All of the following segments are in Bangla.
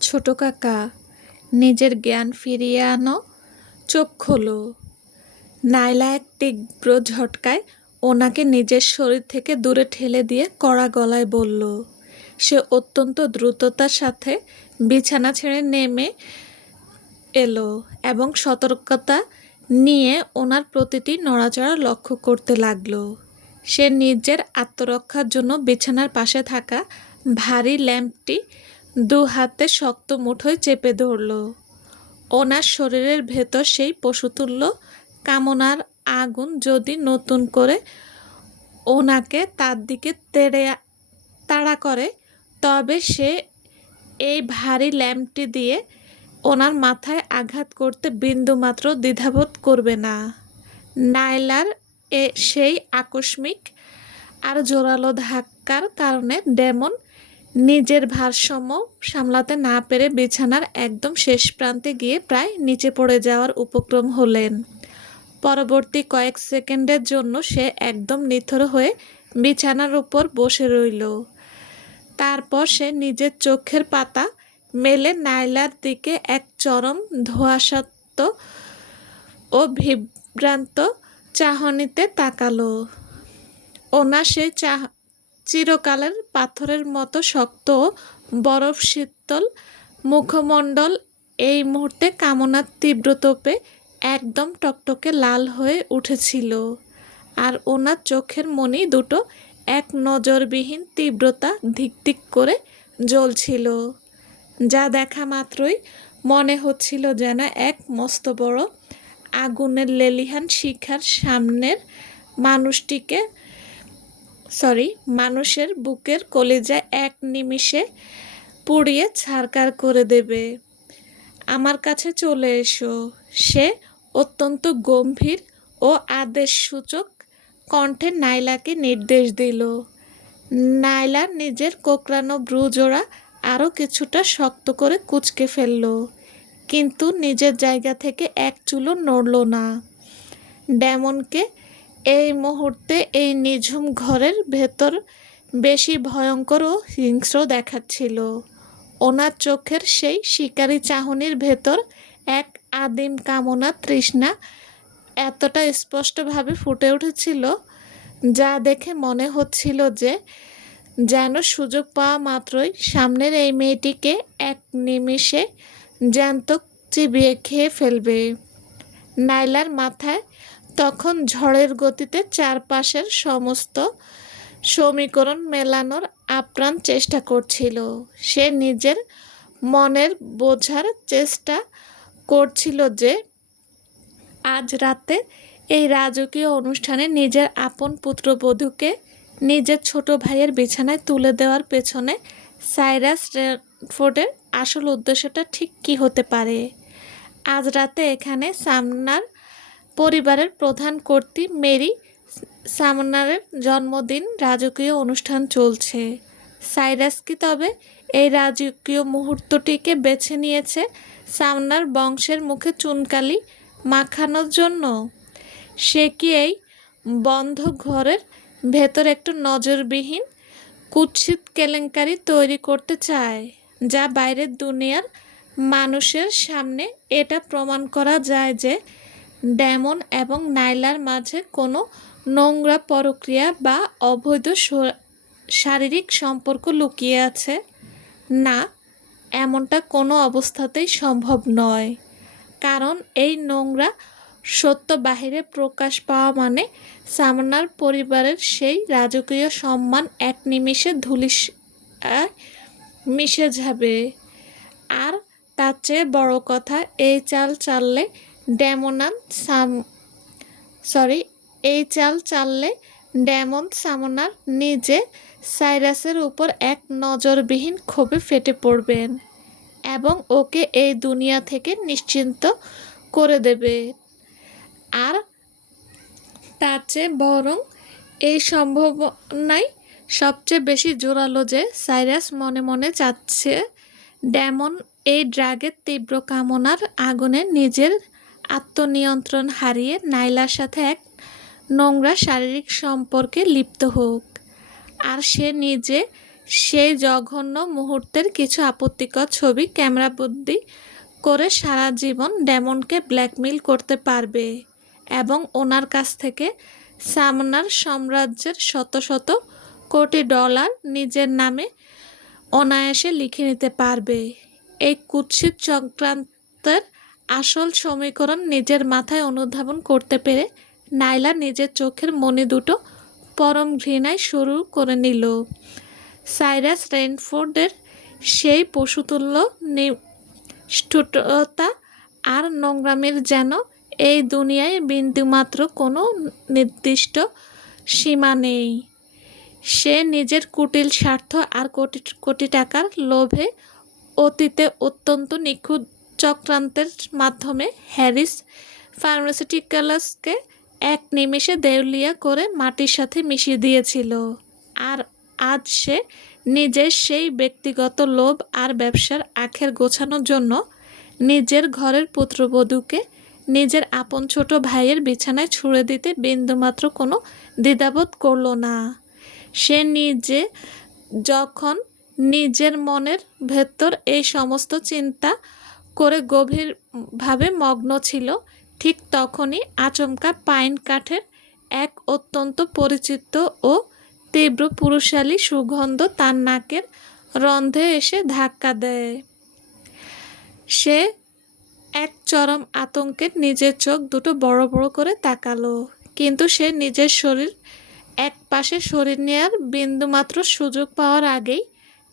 ছোট কাকা, নিজের জ্ঞান ফিরিয়ে আনো, চোখ খোলো। নাইলা এক তীব্র ঝটকায় ওনাকে নিজের শরীর থেকে দূরে ঠেলে দিয়ে কড়া গলায় বলল। সে অত্যন্ত দ্রুততার সাথে বিছানা ছেড়ে নেমে এলো এবং সতর্কতা নিয়ে ওনার প্রতিটি নড়াচড়া লক্ষ্য করতে লাগলো। সে নিজের আত্মরক্ষার জন্য বিছানার পাশে থাকা ভারী ল্যাম্পটি দু হাতে শক্ত মুঠোয় চেপে ধরল। ওনার শরীরের ভেতর সেই পশুতুল্য কামনার আগুন যদি নতুন করে ওনাকে তার দিকে তাড়া করে, তবে সে এই ভারী ল্যাম্পটি দিয়ে ওনার মাথায় আঘাত করতে বিন্দুমাত্র দ্বিধাবোধ করবে না। নায়লার সেই আকস্মিক আর জোরালো ধাক্কার কারণে ডেমন নিজের ভারসাম্য সামলাতে না পেরে বিছানার একদম শেষ প্রান্তে গিয়ে প্রায় নিচে পড়ে যাওয়ার উপক্রম হলেন। পরবর্তী কয়েক সেকেন্ডের জন্য সে একদম নিথর হয়ে বিছানার উপর বসে রইল। তারপর সে নিজের চোখের পাতা মেলে নায়লার দিকে এক চরম ধোঁয়াসক্ত ও বিভ্রান্ত চাহনিতে তাকালো। ওনার সেই চিরকালের পাথরের মতো শক্ত ও বরফ শীতল মুখমণ্ডল এই মুহূর্তে কামনার তীব্র তোপে একদম টকটকে লাল হয়ে উঠেছিল, আর ওনার চোখের মণি দুটো এক নজরবিহীন তীব্রতা ধিকধিক করে জ্বলছিল, যা দেখা মাত্রই মনে হচ্ছিল যেন এক মস্ত বড় আগুনের লেলিহান শিখার সামনের মানুষের বুকের কলিজা এক নিমিষে পুড়িয়ে ছারখার করে দেবে। আমার কাছে চলে এসো, সে অত্যন্ত গম্ভীর ও আদেশসূচক কণ্ঠে নাইলাকে নির্দেশ দিল। নাইলা নিজের কোঁকড়ানো ভ্রুজোড়া আরও কিছুটা শক্ত করে কুঁচকে ফেলল, কিন্তু নিজের জায়গা থেকে এক চুলও নড়ল না। ডেমনকে এই মুহূর্তে এই নিঝুম ঘরের ভেতর বেশি ভয়ঙ্কর ও হিংস্র দেখাচ্ছিল। ওনার চোখের সেই শিকারী চাহনির ভেতর এক আদিম কামনা তৃষ্ণা এতটা স্পষ্টভাবে ফুটে উঠেছিল, যা দেখে মনে হচ্ছিল যে যেন সুযোগ পাওয়া মাত্রই সামনের এই মেয়েটিকে এক নিমিষে জ্যান্ত চিবিয়ে খেয়ে ফেলবে। নাইলার মাথায় তখন ঝড়ের গতিতে চারপাশের সমস্ত সমীকরণ মেলানোর আপ্রাণ চেষ্টা করছিল। সে নিজের মনের বোঝার চেষ্টা করছিল যে আজ রাতে এই রাজকীয় অনুষ্ঠানে নিজের আপন পুত্রবধূকে নিজের ছোট ভাইয়ের বিছানায় তুলে দেওয়ার পেছনে সাইরাস রেডফোর্ডের আসল উদ্দেশ্যটা ঠিক কী হতে পারে। আজ রাতে এখানে সামনার পরিবারের প্রধান কর্ত্রী মেরি সামনারের জন্মদিন রাজকীয় অনুষ্ঠান চলছে। সাইরাস কি তবে এই রাজকীয় মুহূর্তটিকে বেছে নিয়েছে সামনার বংশের মুখে চুনকালি মাখানোর জন্য? সে কি এই বন্ধ ঘরের ভেতর একটু নজরবিহীন কুৎসিত কেলেঙ্কারি তৈরি করতে চায়, যা বাইরের দুনিয়ার মানুষের সামনে এটা প্রমাণ করা যায় যে ডেমন এবং নাইলার মাঝে কোনো নোংরা পরক্রিয়া বা অবৈধ শারীরিক সম্পর্ক লুকিয়ে আছে? না, এমনটা কোনো অবস্থাতেই সম্ভব নয়, কারণ এই নোংরা সত্য বাহিরে প্রকাশ পাওয়া মানে সামনার পরিবারের সেই রাজকীয় সম্মান এক নিমিষে ধূলিসাৎ মিশে যাবে। আর তার চেয়ে বড় কথা, এই চাল চাললে ডেমন সামনার নিজে সাইরাসের উপর এক নজরবিহীন ক্ষোভে ফেটে পড়বেন এবং ওকে এই দুনিয়া থেকে নিশ্চিহ্ন করে দেবে। আর তার চেয়ে বরং এই সম্ভাবনাই সবচেয়ে বেশি জোরালো যে সাইরাস মনে মনে চাচ্ছে ডেমন এই ড্রাগের তীব্র কামনার আগুনে নিজের আত্মনিয়ন্ত্রণ হারিয়ে নাইলার সাথে এক নোংরা শারীরিক সম্পর্কে লিপ্ত হোক, আর সে নিজে সেই জঘন্য মুহূর্তের কিছু আপত্তিকর ছবি ক্যামেরাবন্দি করে সারা জীবন ডেমনকে ব্ল্যাকমেইল করতে পারবে এবং ওনার কাছ থেকে সামনার সাম্রাজ্যের শত শত কোটি ডলার নিজের নামে অনায়াসে লিখে নিতে পারবে। এই কুৎসিত চক্রান্তের আসল সমীকরণ নিজের মাথায় অনুধাবন করতে পেরে নাইলা নিজের চোখের মণি দুটো পরম ঘৃণায় শুরু করে নিল। সাইরাস রেইনফোর্ডের সেই পশুতুল্য নিষ্ঠুরতা আর নোংরামির যেন এই দুনিয়ায় বিন্দুমাত্র কোনো নির্দিষ্ট সীমা নেই। সে নিজের কুটিল স্বার্থ আর কোটি কোটি টাকার লোভে অতীতে অত্যন্ত নিখুঁত চক্রান্তের মাধ্যমে হ্যারিস ফার্মাসিউটিক্যালসকে এক নিমেষে দেউলিয়া করে মাটির সাথে মিশিয়ে দিয়েছিল। আর আজ সে নিজের সেই ব্যক্তিগত লোভ আর ব্যবসার আখের গোছানোর জন্য নিজের ঘরের পুত্রবধূকে নিজের আপন ছোট ভাইয়ের বিছানায় ছুঁড়ে দিতে বিন্দুমাত্র কোনো দ্বিধাবোধ করল না। সে নিজে যখন নিজের মনের ভেতর এই সমস্ত চিন্তা করে গভীরভাবে মগ্ন ছিল, ঠিক তখনই আচমকা পাইন কাঠের এক অত্যন্ত পরিচিত ও তীব্র পুরুষালী সুগন্ধ তার নাকের রন্ধ্রে এসে ধাক্কা দেয়। সে এক চরম আতঙ্কে নিজের চোখ দুটো বড় বড় করে তাকালো, কিন্তু সে নিজের শরীর এক পাশে সরিয়ে নেওয়ার বিন্দুমাত্র সুযোগ পাওয়ার আগেই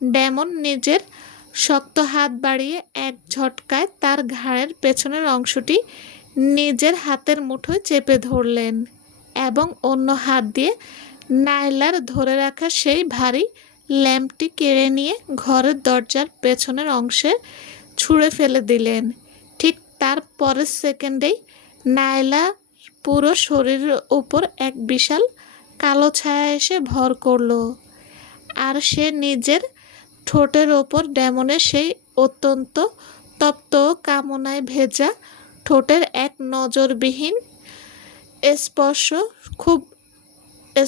ডেমন নিজের শক্ত হাত বাড়িয়ে এক ঝটকায় তার ঘাড়ের পেছনের অংশটি নিজের হাতের মুঠোয় চেপে ধরলেন এবং অন্য হাত দিয়ে নাইলার ধরে রাখা সেই ভারী ল্যাম্পটি কেড়ে নিয়ে ঘরের দরজার পেছনের অংশে ছুঁড়ে ফেলে দিলেন। ঠিক তার পরের সেকেন্ডেই নাইলা পুরো শরীরের উপর এক বিশাল কালো ছায়া এসে ভর করল, আর সে নিজের ঠোঁটের ওপর ডেমনের সেই অত্যন্ত তপ্ত কামনায় ভেজা ঠোঁটের এক নজরবিহীন স্পর্শ খুব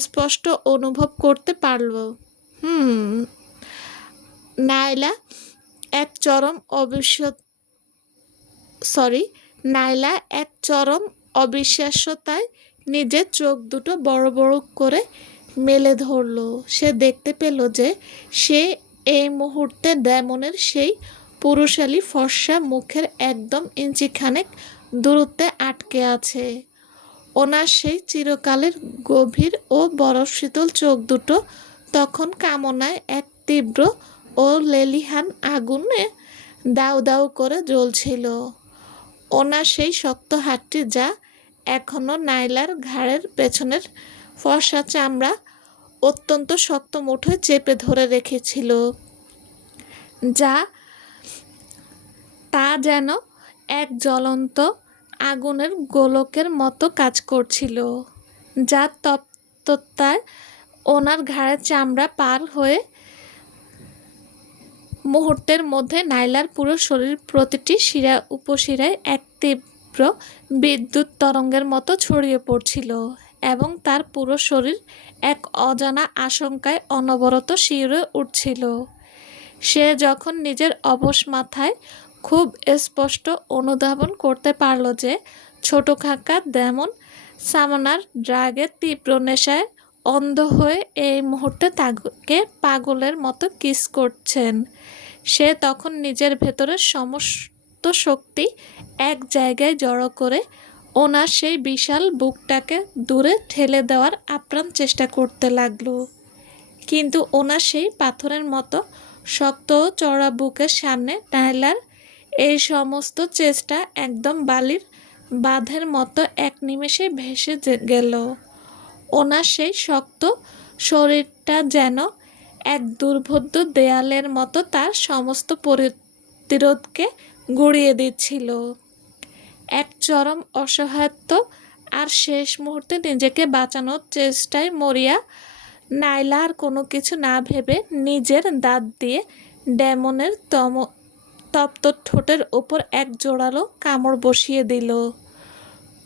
স্পষ্ট অনুভব করতে পারল। নাইলা এক চরম অবিশ্বাস্যতায় নিজের চোখ দুটো বড় বড় করে মেলে ধরল। সে দেখতে পেল যে সে এই মুহূর্তে ডেমনের সেই পুরুষালী ফর্সা মুখের একদম ইঞ্চিখানেক দূরত্বে আটকে আছে। ওনার সেই চিরকালের গভীর ও বরফ শীতল চোখ দুটো তখন কামনায় এক তীব্র ও লেলিহান আগুনে দাউ দাউ করে জ্বলছিল। ওনার সেই শক্ত হাতটি, যা এখনো নাইলার ঘাড়ের পেছনের ফর্সা চামড়া অত্যন্ত শক্ত মুঠোয় চেপে ধরে রেখেছিল, তা যেন এক জ্বলন্ত আগুনের গোলকের মতো কাজ করছিল, যার তপ্ততায় ওনার ঘাড়ের চামড়া পার হয়ে মুহূর্তের মধ্যে নাইলার পুরো শরীর প্রতিটি শিরা উপশিরায় এক তীব্র বিদ্যুৎ তরঙ্গের মতো ছড়িয়ে পড়ছিল এবং তার পুরো শরীর এক অজানা আশঙ্কায় অনবরত শিউরে উঠছিল। সে যখন নিজের অবশ মাথায় খুব স্পষ্ট অনুধাবন করতে পারল যে ছোটোখাকা ডেমন সামনার ড্রাগের তীব্র নেশায় অন্ধ হয়ে এই মুহূর্তে তাকে পাগলের মতো কিস করছেন, সে তখন নিজের ভেতরের সমস্ত শক্তি এক জায়গায় জড়ো করে ওনার সেই বিশাল বুকটাকে দূরে ঠেলে দেওয়ার আপ্রাণ চেষ্টা করতে লাগলো। কিন্তু ওনার সেই পাথরের মতো শক্ত ও চড়া বুকের সামনে নাইলার এই সমস্ত চেষ্টা একদম বালির বাঁধের মতো এক নিমেষে ভেসে গেল। ওনার সেই শক্ত শরীরটা যেন এক দুর্ভেদ্য দেয়ালের মতো তার সমস্ত প্রতিরোধকে গুঁড়িয়ে দিচ্ছিল। এক চরম অসহায়ত্ব আর শেষ মুহূর্তে নিজেকে বাঁচানোর চেষ্টায় মরিয়া নাইলা আর কোনো কিছু না ভেবে নিজের দাঁত দিয়ে ডেমনের তপ্ত ঠোঁটের ওপর এক জোরালো কামড় বসিয়ে দিল।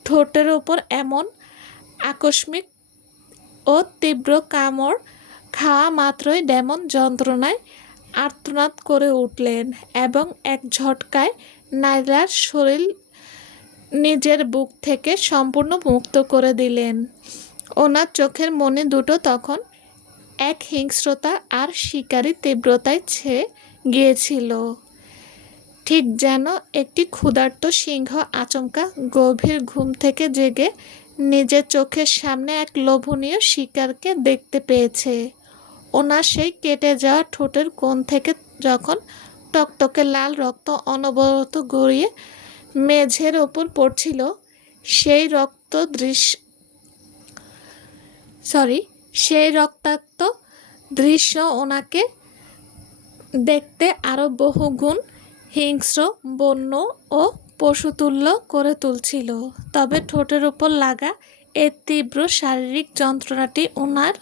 ঠোঁটের ওপর এমন আকস্মিক ও তীব্র কামড় খাওয়া মাত্রই ডেমন যন্ত্রণায় আর্তনাদ করে উঠলেন এবং এক ঝটকায় নাইলার শরীর নিজের বুক থেকে সম্পূর্ণ মুক্ত করে দিলেন। ওনার চোখের মণি দুটো তখন এক হিংস্রতা আর শিকারী তীব্রতায় ছেয়ে গিয়েছিল, ঠিক যেন একটি ক্ষুধার্ত সিংহ আচমকা গভীর ঘুম থেকে জেগে নিজের চোখের সামনে এক লোভনীয় শিকারকে দেখতে পেয়েছে। ওনার সেই কেটে যাওয়া ঠোঁটের কোণ থেকে যখন টকটকে লাল রক্ত অনবরত গড়িয়ে মেঝের ওপর পড়ছিল, সেই রক্ত দৃশ্য সেই রক্তাক্ত দৃশ্য ওনাকে দেখতে আরও বহুগুণ হিংস্র, বন্য ও পশুতুল্য করে তুলছিল। তবে ঠোঁটের উপর লাগা এই তীব্র শারীরিক যন্ত্রণাটি ওনার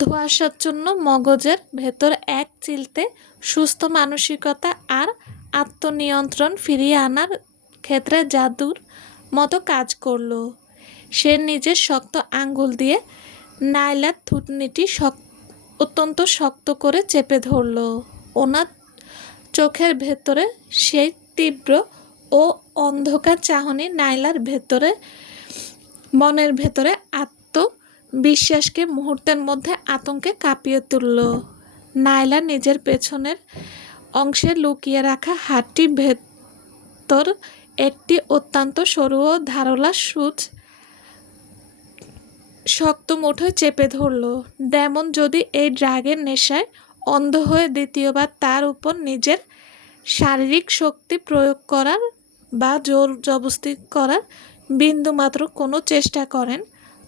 ধোঁয়াশাচ্ছন্ন মগজের ভেতর এক চিলতে সুস্থ মানসিকতা আর আত্মনিয়ন্ত্রণ ফিরিয়ে আনার ক্ষেত্রে জাদুর মতো কাজ করল। সে নিজের শক্ত আঙ্গুল দিয়ে নাইলার থুতনিটি অত্যন্ত শক্ত করে চেপে ধরল। ওনার চোখের ভেতরে সেই তীব্র ও অন্ধকার চাহনি নাইলার মনের ভেতরে আত্মবিশ্বাসকে মুহূর্তের মধ্যে আতঙ্কে কাঁপিয়ে তুলল। নাইলা নিজের পেছনের অংশে লুকিয়ে রাখা হাতটির ভেতর একটি অত্যন্ত সরু ও ধারালো সূচ শক্ত মুঠোয় চেপে ধরল। ডেমন যদি এই ড্রাগের নেশায় অন্ধ হয়ে দ্বিতীয়বার তার উপর নিজের শারীরিক শক্তি প্রয়োগ করার বা জোর জবরদস্তি করার বিন্দুমাত্র কোনো চেষ্টা করেন,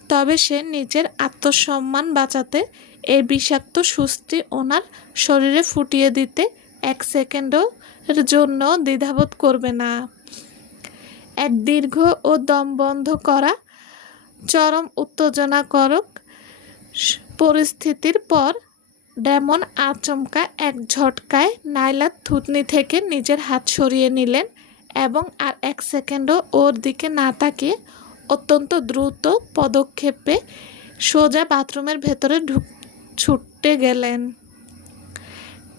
তবে সে নিজের আত্মসম্মান বাঁচাতে এই বিষাক্ত সুচটি ওনার শরীরে ফুটিয়ে দিতে এক সেকেন্ডের জন্য দ্বিধাবোধ করবে না। এক দীর্ঘ ও দমবন্ধ করা চরম উত্তেজনাকরক পরিস্থিতির পর ডেমন আচমকা এক ঝটকায় নাইলার থুতনি থেকে নিজের হাত সরিয়ে নিলেন এবং আর এক সেকেন্ডও ওর দিকে না তাকিয়ে অত্যন্ত দ্রুত পদক্ষেপে সোজা বাথরুমের ভেতরে ছুটে গেলেন।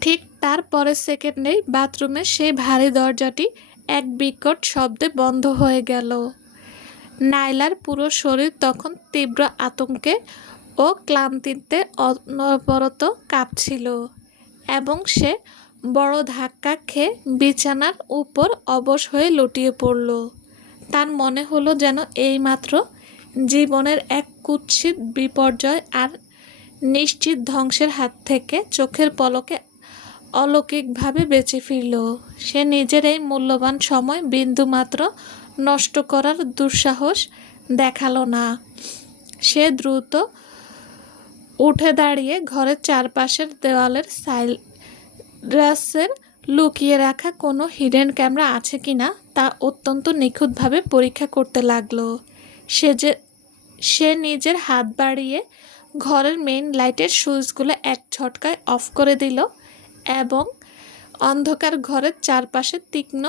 ঠিক তার পরের সেকেন্ডেই বাথরুমের সেই ভারী দরজাটি এক বিকট শব্দে বন্ধ হয়ে গেল। নাইলার পুরো শরীর তখন তীব্র আতঙ্কে ও ক্লান্তিতে অনবরত কাঁপছিল এবং সে বড় ধাক্কা খেয়ে বিছানার উপর অবশ হয়ে লুটিয়ে পড়ল। তার মনে হলো যেন এইমাত্র জীবনের এক কুৎসিত বিপর্যয় আর নিশ্চিত ধ্বংসের হাত থেকে চোখের পলকে অলৌকিকভাবে বেঁচে ফিরল। সে নিজের এই মূল্যবান সময় বিন্দুমাত্র নষ্ট করার দুঃসাহস দেখালো না। সে দ্রুত উঠে দাঁড়িয়ে ঘরের চারপাশের দেওয়ালের সাইরাসের লুকিয়ে রাখা কোনো হিডেন ক্যামেরা আছে কিনা তা অত্যন্ত নিখুঁতভাবে পরীক্ষা করতে লাগলো। সে নিজের হাত বাড়িয়ে ঘরের মেইন লাইটের সুইচগুলো এক ঝটকায় অফ করে দিল এবং অন্ধকার ঘরের চারপাশে তীক্ষ্ণ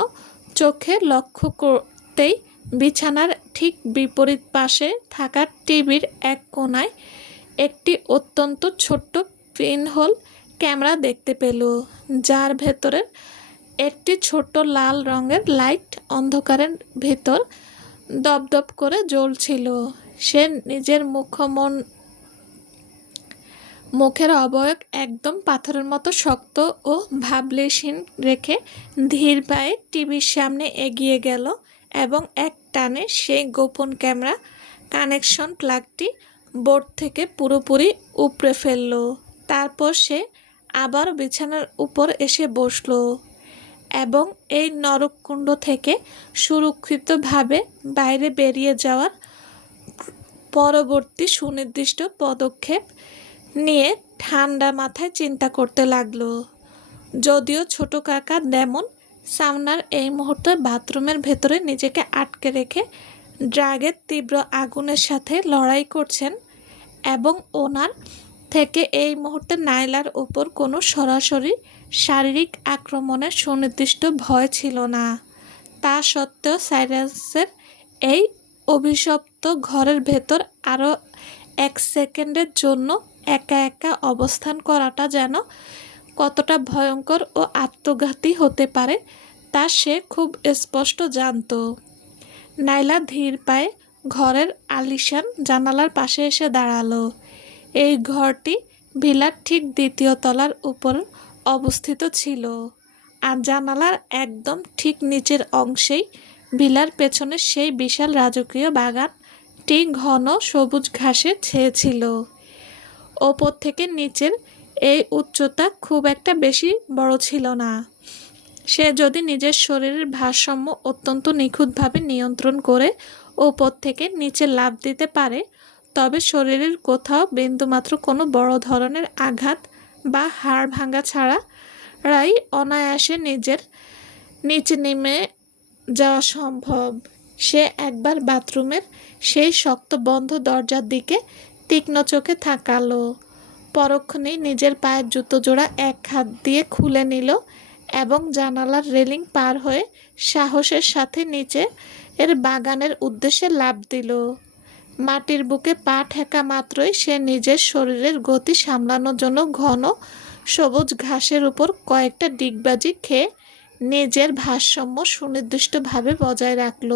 চোখে লক্ষ্য করতেই বিছানার ঠিক বিপরীত পাশে থাকা টিভির এক কোণায় একটি অত্যন্ত ছোট্ট পিনহোল ক্যামেরা দেখতে পেল, যার ভেতরের একটি ছোট্ট লাল রঙের লাইট অন্ধকারের ভেতর দপদপ করে জ্বলছিল। সে নিজের মুখের অবয়ব একদম পাথরের মতো শক্ত ও ভাবলেশহীন রেখে ধীর পায়ে টিভির সামনে এগিয়ে গেল এবং এক টানে সেই গোপন ক্যামেরা কানেকশন প্লাগটি বোর্ড থেকে পুরোপুরি উপড়ে ফেলল। তারপর সে আবার বিছানার উপর এসে বসল এবং এই নরককুণ্ড থেকে সুরক্ষিতভাবে বাইরে বেরিয়ে যাওয়ার পরবর্তী সুনির্দিষ্ট পদক্ষেপ নিয়ে ঠান্ডা মাথায় চিন্তা করতে লাগলো। যদিও ছোট কাকা ডেমন সামনার এই মুহূর্তে বাথরুমের ভেতরে নিজেকে আটকে রেখে ড্রাগের তীব্র আগুনের সাথে লড়াই করছেন এবং ওনার থেকে এই মুহূর্তে নাইলার ওপর কোনো সরাসরি শারীরিক আক্রমণের সুনির্দিষ্ট ভয় ছিল না, তা সত্ত্বেও সাইরাসের এই অভিশপ্ত ঘরের ভেতর আরও এক সেকেন্ডের জন্য একা একা অবস্থান করাটা যেন কতটা ভয়ঙ্কর ও আত্মঘাতী হতে পারে তা সে খুব স্পষ্ট জানত। নাইলা ধীর পায়ে ঘরের আলিশান জানালার পাশে এসে দাঁড়ালো। এই ঘরটি ভিলার ঠিক দ্বিতীয় তলার উপর অবস্থিত ছিল, আর জানালার একদম ঠিক নিচের অংশেই ভিলার পেছনে সেই বিশাল রাজকীয় বাগানটি ঘন সবুজ ঘাসে ছেয়েছিল। ওপর থেকে নিচের এই উচ্চতা খুব একটা বেশি বড় ছিল না। সে যদি নিজের শরীরের ভারসাম্য অত্যন্ত নিখুঁতভাবে নিয়ন্ত্রণ করে ওপর থেকে নিচে লাফ দিতে পারে, তবে শরীরের কোথাও বিন্দুমাত্র কোনো বড় ধরনের আঘাত বা হাড় ভাঙা ছাড়াই অনায়াসে নিচে নেমে যাওয়া সম্ভব। সে একবার বাথরুমের সেই শক্ত বন্ধ দরজার দিকে তীক্ষ্ণ চোখে তাকালো। পরক্ষণেই নিজের পায়ের জুতো জোড়া এক হাত দিয়ে খুলে নিল এবং জানালার রেলিং পার হয়ে সাহসের সাথে নিচে বাগানের উদ্দেশ্যে লাফ দিল। মাটির বুকে পা ঠেকা মাত্রই সে নিজের শরীরের গতি সামলানোর জন্য ঘন সবুজ ঘাসের উপর কয়েকটা ডিগবাজি খেয়ে নিজের ভারসাম্য সুনির্দিষ্টভাবে বজায় রাখল।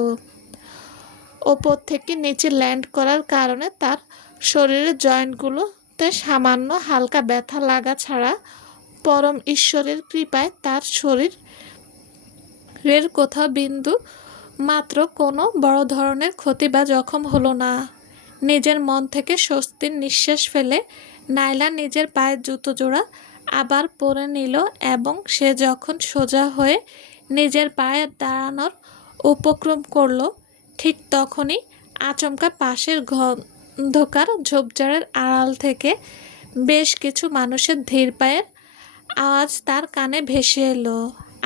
ওপর থেকে নিচে ল্যান্ড করার কারণে তার শরীরের জয়েন্টগুলোতে সামান্য হালকা ব্যথা লাগা ছাড়া পরম ঈশ্বরের কৃপায় তার শরীরের কোথাও বিন্দু মাত্র কোনো বড় ধরনের ক্ষতি বা জখম হলো না। নিজের মন থেকে স্বস্তির নিঃশ্বাস ফেলে নাইলা নিজের পায়ের জুতো জোড়া আবার পরে নিল এবং সে যখন সোজা হয়ে নিজের পায়ে দাঁড়ানোর উপক্রম করল, ঠিক তখনই আচমকা পাশের অন্ধকার ঝোপঝাড়ের আড়াল থেকে বেশ কিছু মানুষের ধীর পায়ের আওয়াজ তার কানে ভেসে এলো,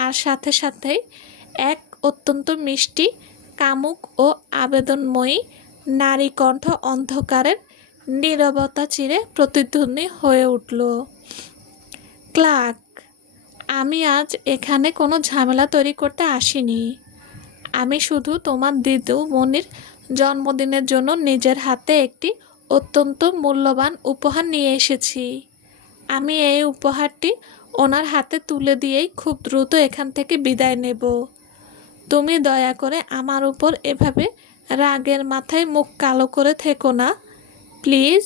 আর সাথে সাথেই এক অত্যন্ত মিষ্টি, কামুক ও আবেদনময়ী নারী কণ্ঠ অন্ধকারের নীরবতা চিরে প্রতিধ্বনি হয়ে উঠল। ক্লার্ক, আমি আজ এখানে কোনো ঝামেলা তৈরি করতে আসিনি। আমি শুধু তোমার দিদিমণির জন্মদিনের জন্য নিজের হাতে একটি অত্যন্ত মূল্যবান উপহার নিয়ে এসেছি। আমি এই উপহারটি ওনার হাতে তুলে দিয়েই খুব দ্রুত এখান থেকে বিদায় নেব। তুমি দয়া করে আমার উপর এভাবে রাগের মাথায় মুখ কালো করে থেকো না, প্লিজ।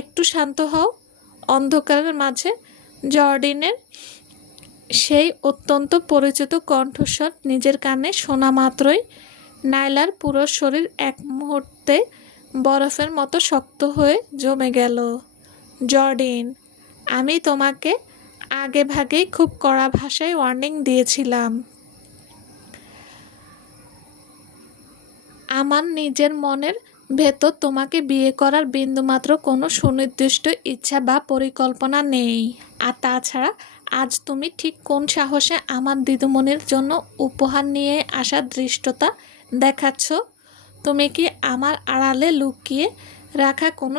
একটু শান্ত হও। অন্ধকারের মাঝে জর্ডিনের সেই অত্যন্ত পরিচিত কণ্ঠস্বর নিজের কানে শোনা মাত্রই নাইলার পুরো শরীর এক মুহূর্তে বরফের মতো শক্ত হয়ে জমে গেল। জর্ডিন, আমি তোমাকে আগে ভাগেই খুব কড়া ভাষায় ওয়ার্নিং দিয়েছিলাম। আমার নিজের মনের ভেতর তোমাকে বিয়ে করার বিন্দুমাত্র কোনো সুনির্দিষ্ট ইচ্ছা বা পরিকল্পনা নেই। আর তাছাড়া আজ তুমি ঠিক কোন সাহসে আমার দিদিমণির জন্য উপহার নিয়ে আসার ধৃষ্টতা দেখাচ্ছ? তুমি কি আমার আড়ালে লুকিয়ে রাখা কোনো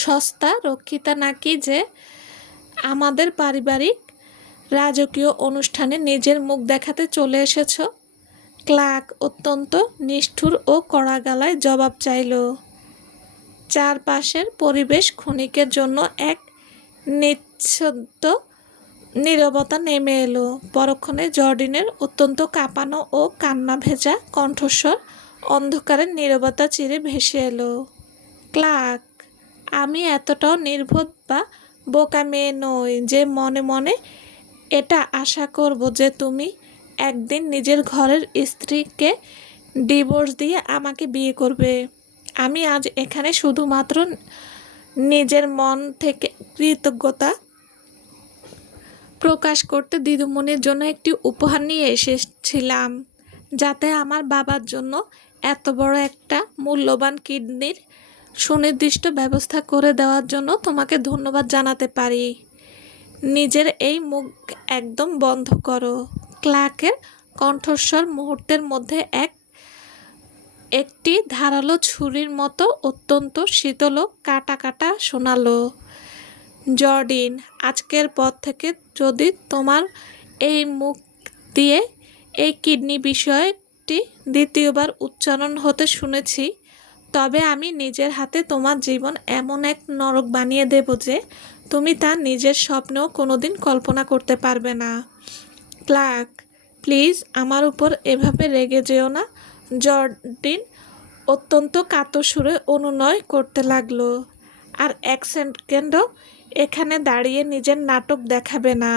সস্তা রক্ষিতা নাকি যে আমাদের পারিবারিক রাজকীয় অনুষ্ঠানে নিজের মুখ দেখাতে চলে এসেছ? ক্লার্ক অত্যন্ত নিষ্ঠুর ও কড়া গলায় জবাব চাইল। চারপাশের পরিবেশ ক্ষণিকের জন্য এক নিঃশব্দ নীরবতা নেমে এলো। পরক্ষণে জর্ডিনের অত্যন্ত কাঁপানো ও কান্না ভেজা কণ্ঠস্বর অন্ধকারের নীরবতা চিরে ভেসে এলো। ক্লার্ক, আমি এতটাও নির্বোধ বা বোকা মেয়ে নই যে মনে মনে এটা আশা করব যে তুমি একদিন নিজের ঘরের স্ত্রীকে ডিভোর্স দিয়ে আমাকে বিয়ে করবে। আমি আজ এখানে শুধুমাত্র নিজের মন থেকে কৃতজ্ঞতা প্রকাশ করতে দিদিমণির জন্য একটি উপহার নিয়ে এসেছিলাম, যাতে আমার বাবার জন্য এত বড় একটা মূল্যবান কিডনির সুনির্দিষ্ট ব্যবস্থা করে দেওয়ার জন্য তোমাকে ধন্যবাদ জানাতে পারি। নিজের এই মুখ একদম বন্ধ করো। ক্লার্কের কণ্ঠস্বর মুহূর্তের মধ্যে একটি ধারালো ছুরির মতো অত্যন্ত শীতল কাটা কাটা শোনালো। জর্ডিন, আজকের পর থেকে যদি তোমার এই মুখ দিয়ে এই কিডনি বিষয়টি দ্বিতীয়বার উচ্চারণ হতে শুনেছি, তবে আমি নিজের হাতে তোমার জীবন এমন এক নরক বানিয়ে দেব যে তুমি তা নিজের স্বপ্নেও কোনোদিন কল্পনা করতে পারবে না। ক্লার্ক, প্লিজ আমার উপর এভাবে রেগে যেও না। জর্ডিন অত্যন্ত কাতর সুরে অনুনয় করতে লাগলো। আর এক সেকেন্ডও এখানে দাঁড়িয়ে নিজের নাটক দেখাবে না।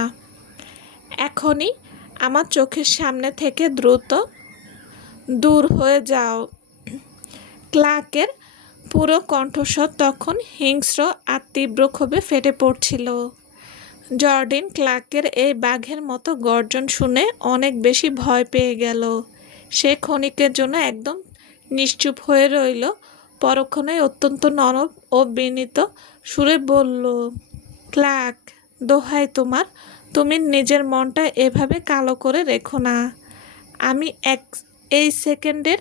এখনই আমার চোখের সামনে থেকে দ্রুত দূর হয়ে যাও। ক্লার্কের পুরো কণ্ঠস্বর তখন হিংস্র আর তীব্র ক্ষোভে ফেটে পড়ছিল। জর্ডিন ক্লার্কের এই বাঘের মতো গর্জন শুনে অনেক বেশি ভয় পেয়ে গেল। সে ক্ষণিকের জন্য একদম নিশ্চুপ হয়ে রইল। পরক্ষণে অত্যন্ত নরম ও বিনীত সুরে বলল, ক্লার্ক, দোহাই তোমার, তুমি নিজের মনটা এভাবে কালো করে রেখো না। আমি এই সেকেন্ডের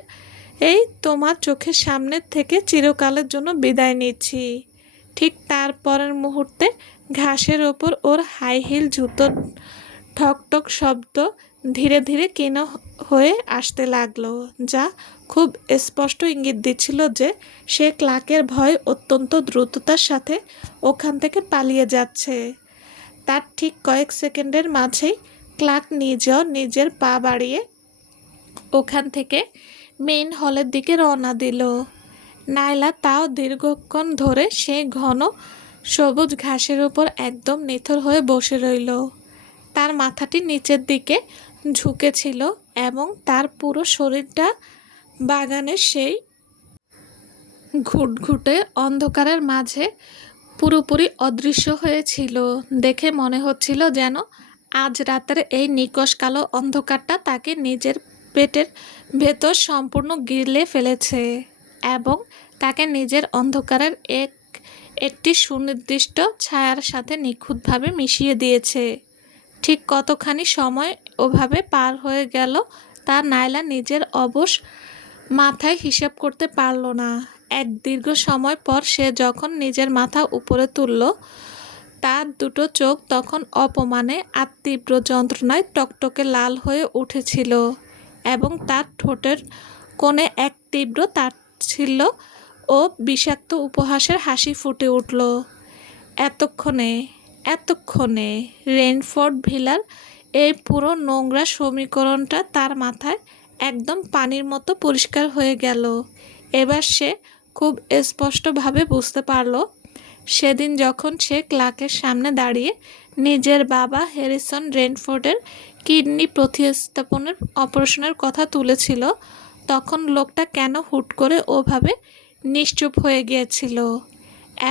এই তোমার চোখের সামনে থেকে চিরকালের জন্য বিদায় নিচ্ছি। ঠিক তারপরের মুহূর্তে ঘাসের ওপর ওর হাই হিল জুতোর ঠকঠক শব্দ ধীরে ধীরে ক্ষীণ হয়ে আসতে লাগলো, যা খুব স্পষ্ট ইঙ্গিত দিচ্ছিল যে সে ক্লার্কের ভয়ে অত্যন্ত দ্রুততার সাথে ওখান থেকে পালিয়ে যাচ্ছে। তার ঠিক কয়েক সেকেন্ডের মাঝেই ক্লার্ক নিজেও নিজের পা বাড়িয়ে ওখান থেকে মেইন হলের দিকে রওনা দিল। নায়লা তাও দীর্ঘক্ষণ ধরে সেই ঘন সবুজ ঘাসের উপর একদম নিথর হয়ে বসে রইল। তার মাথাটি নিচের দিকে ঝুঁকেছিল এবং তার পুরো শরীরটা বাগানের সেই ঘুটঘুটে অন্ধকারের মাঝে পুরোপুরি অদৃশ্য হয়েছিল। দেখে মনে হচ্ছিল যেন আজ রাতের এই নিকষ কালো অন্ধকারটা তাকে নিজের পেটের ভেতর সম্পূর্ণ গিলে ফেলেছে এবং তাকে নিজের অন্ধকারের একটি সুনির্দিষ্ট ছায়ার সাথে নিখুঁতভাবে মিশিয়ে দিয়েছে। ঠিক কতখানি সময় ওভাবে পার হয়ে গেল তা নায়লা নিজের অবশ মাথায় হিসেব করতে পারল না। এক দীর্ঘ সময় পর সে যখন নিজের মাথা উপরে তুলল, তার দুটো চোখ তখন অপমানে আর তীব্র যন্ত্রণায় টকটকে লাল হয়ে উঠেছিল এবং তার ঠোঁটের কোণে এক তীব্র তাচ্ছিল্য ও বিষাক্ত উপহাসের হাসি ফুটে উঠল। এতক্ষণে রেইনফোর্ড ভিলার এই পুরো নোংরা সমীকরণটা তার মাথায় একদম পানির মতো পরিষ্কার হয়ে গেল। এবার সে খুব স্পষ্টভাবে বুঝতে পারল, সেদিন যখন সে ক্লার্কের সামনে দাঁড়িয়ে নিজের বাবা হ্যারিসন রেইনফোর্ডের কিডনি প্রতিস্থাপনের অপারেশনের কথা তুলেছিল, তখন লোকটা কেন হুট করে ওভাবে নিশ্চুপ হয়ে গিয়েছিল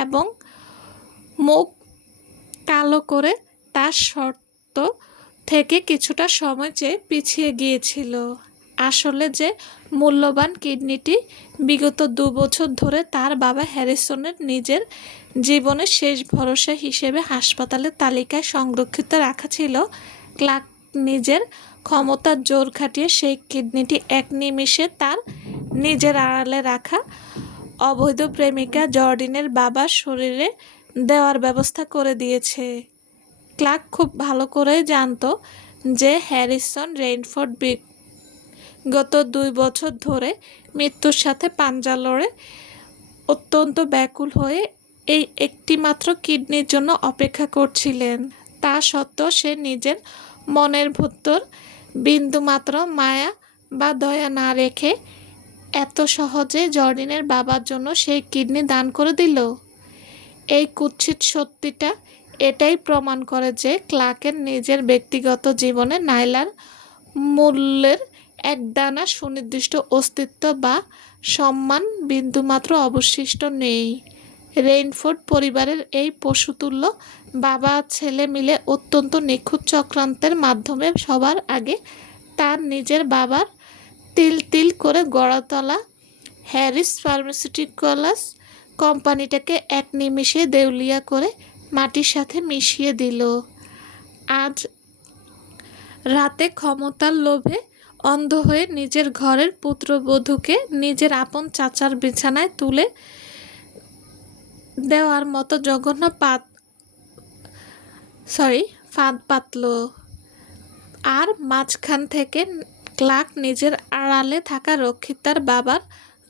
এবং মুখ কালো করে তার শর্ত থেকে কিছুটা সময় চেয়ে পিছিয়ে গিয়েছিল। আসলে যে মূল্যবান কিডনিটি বিগত 2 বছর ধরে তার বাবা হ্যারিসনের নিজের জীবনের শেষ ভরসা হিসেবে হাসপাতালের তালিকায় সংরক্ষিত রাখা ছিল, ক্লার্ক নিজের ক্ষমতার জোর খাটিয়ে সেই কিডনিটি এক নিমিষে তার নিজের আড়ালে রাখা অবৈধ প্রেমিকা জর্ডিনের বাবার শরীরে দেওয়ার ব্যবস্থা করে দিয়েছে। ক্লার্ক খুব ভালো করেই জানত যে হ্যারিসন রেইনফোর্ড গত 2 বছর ধরে মৃত্যুর সাথে পাঞ্জা লড়ে অত্যন্ত ব্যাকুল হয়ে এই একটিমাত্র কিডনির জন্য অপেক্ষা করছিলেন। তা সত্ত্বেও সে নিজের মনের ভেতর বিন্দুমাত্র মায়া বা দয়া না রেখে এত সহজে জর্ডিনের বাবার জন্য সেই কিডনি দান করে দিল। এই কুৎসিত সত্যিটা এটাই প্রমাণ করে যে ক্লার্কের নিজের ব্যক্তিগত জীবনে নায়লার মূল্যের একদানা সুনির্দিষ্ট অস্তিত্ব বা সম্মান বিন্দুমাত্র অবশিষ্ট নেই। রেইনফোর্ড পরিবারের এই পশুতুল্য বাবা ছেলে মিলে অত্যন্ত নিখুঁত চক্রান্তের মাধ্যমে সবার আগে তার নিজের বাবার তিল তিল করে গড়ে তোলা হ্যারিস ফার্মাসিউটিক্যালস কোম্পানিটাকে এক নিমিষে দেউলিয়া করে মাটির সাথে মিশিয়ে দিল। আজ রাতে ক্ষমতার লোভে অন্ধ হয়ে নিজের ঘরের পুত্রবধূকে নিজের আপন চাচার বিছানায় তুলে দেওয়ার মতো জঘন্য ফাঁদ পাতল। আর মাঝখান থেকে ক্লার্ক নিজের আড়ালে থাকা রক্ষিতার বাবার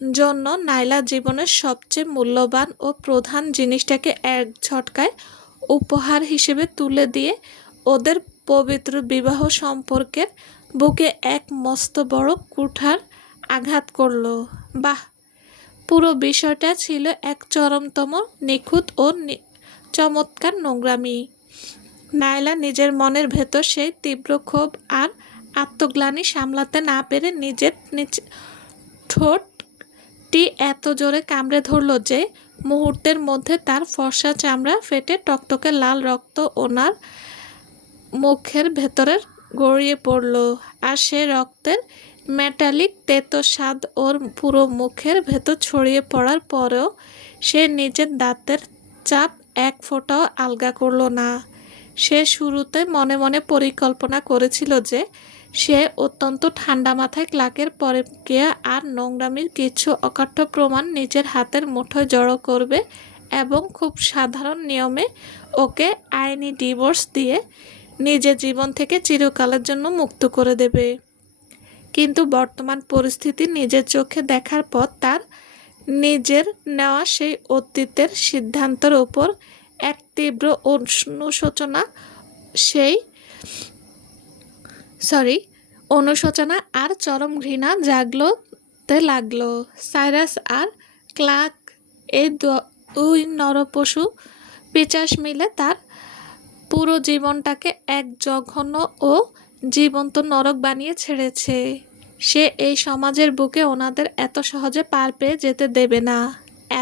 জন্য নাইলা জীবনের সবচেয়ে মূল্যবান ও প্রধান জিনিসটাকে এক ঝটকায় উপহার হিসেবে তুলে দিয়ে ওদের পবিত্র বিবাহ সম্পর্কের বুকে এক মস্ত বড় কুঠার আঘাত করল। বাহ, পুরো বিষয়টা ছিল এক চরমতম নিখুঁত ও চমৎকার নোংরামি। নাইলা নিজের মনের ভেতর সেই তীব্র ক্ষোভ আর আত্মগ্লানি সামলাতে না পেরে নিজের ঠোঁটটি এত জোরে কামড়ে ধরল যে মুহূর্তের মধ্যে তার ফর্সা চামড়া ফেটে টকটকে লাল রক্ত ওনার মুখের ভেতরে গড়িয়ে পড়ল। আর সে রক্তের মেটালিক তেতো স্বাদ ওর পুরো মুখের ভেতর ছড়িয়ে পড়ার পরেও সে নিজের দাঁতের চাপ এক ফোঁটাও আলগা করল না। সে শুরুতে মনে মনে পরিকল্পনা করেছিল যে সে অত্যন্ত ঠান্ডা মাথায় ক্লার্কের পরকীয়া আর নোংরামির কিছু অকাঠ্য প্রমাণ নিজের হাতের মুঠোয় জড়ো করবে এবং খুব সাধারণ নিয়মে ওকে আইনি ডিভোর্স দিয়ে নিজের জীবন থেকে চিরকালের জন্য মুক্ত করে দেবে। কিন্তু বর্তমান পরিস্থিতি নিজের চোখে দেখার পর তার নিজের নেওয়া সেই অতীতের সিদ্ধান্তের ওপর এক তীব্র অনুশোচনা আর চরম ঘৃণা জাগতে লাগলো। সাইরাস আর ক্লার্ক এই দুই নরপশু পিশাচ মিলে তার পুরো জীবনটাকে এক জঘন্য ও জীবন্ত নরক বানিয়ে ছেড়েছে। সে এই সমাজের বুকে ওনাদের এত সহজে পার পেয়ে যেতে দেবে না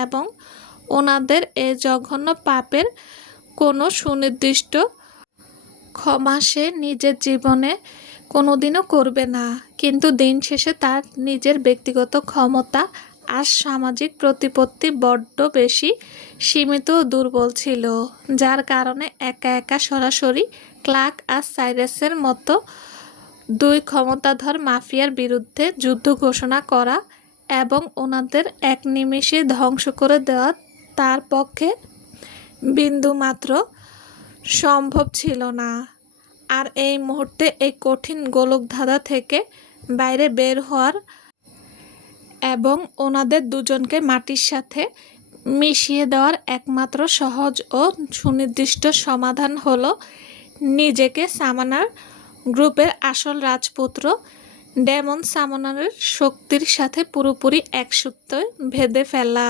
এবং ওনাদের এই জঘন্য পাপের কোনো সুনির্দিষ্ট ক্ষমা সে নিজের জীবনে কোনোদিনও করবে না। কিন্তু দিন শেষে তার নিজের ব্যক্তিগত ক্ষমতা আর সামাজিক প্রতিপত্তি বড্ড বেশি সীমিত ও দুর্বল ছিল, যার কারণে একা একা সরাসরি ক্লার্ক আর সাইরাসের মতো দুই ক্ষমতাধর মাফিয়ার বিরুদ্ধে যুদ্ধ ঘোষণা করা এবং ওনাদের এক নিমেষে ধ্বংস করে দেওয়া তার পক্ষে বিন্দুমাত্র সম্ভব ছিল না। আর এই মুহূর্তে এই কঠিন গোলকধাঁধা থেকে বাইরে বের হওয়ার এবং ওনাদের দুজনকে মাটির সাথে মিশিয়ে দেওয়ার একমাত্র সহজ ও সুনির্দিষ্ট সমাধান হলো নিজেকে সামানার গ্রুপের আসল রাজপুত্র ডেমন সামানারের শক্তির সাথে পুরোপুরি এক সূত্রে বেঁধে ফেলা।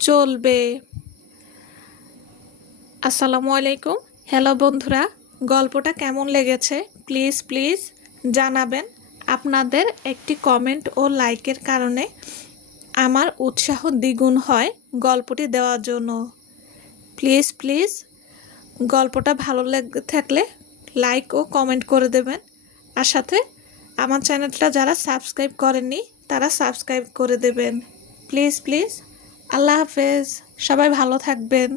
চলবে। আসসালামু আলাইকুম। হ্যালো বন্ধুরা, গল্পটা কেমন লেগেছে প্লিজ জানাবেন। আপনাদের একটি কমেন্ট ও লাইকের কারণে আমার উৎসাহ দ্বিগুণ হয় গল্পটি দেওয়ার জন্য। প্লিজ গল্পটা ভালো লেগে থাকলে লাইক ও কমেন্ট করে দেবেন। আর সাথে আমার চ্যানেলটা যারা সাবস্ক্রাইব করেননি তারা সাবস্ক্রাইব করে দেবেন। প্লিজ। আল্লাহ হাফেজ। সবাই ভালো থাকবেন।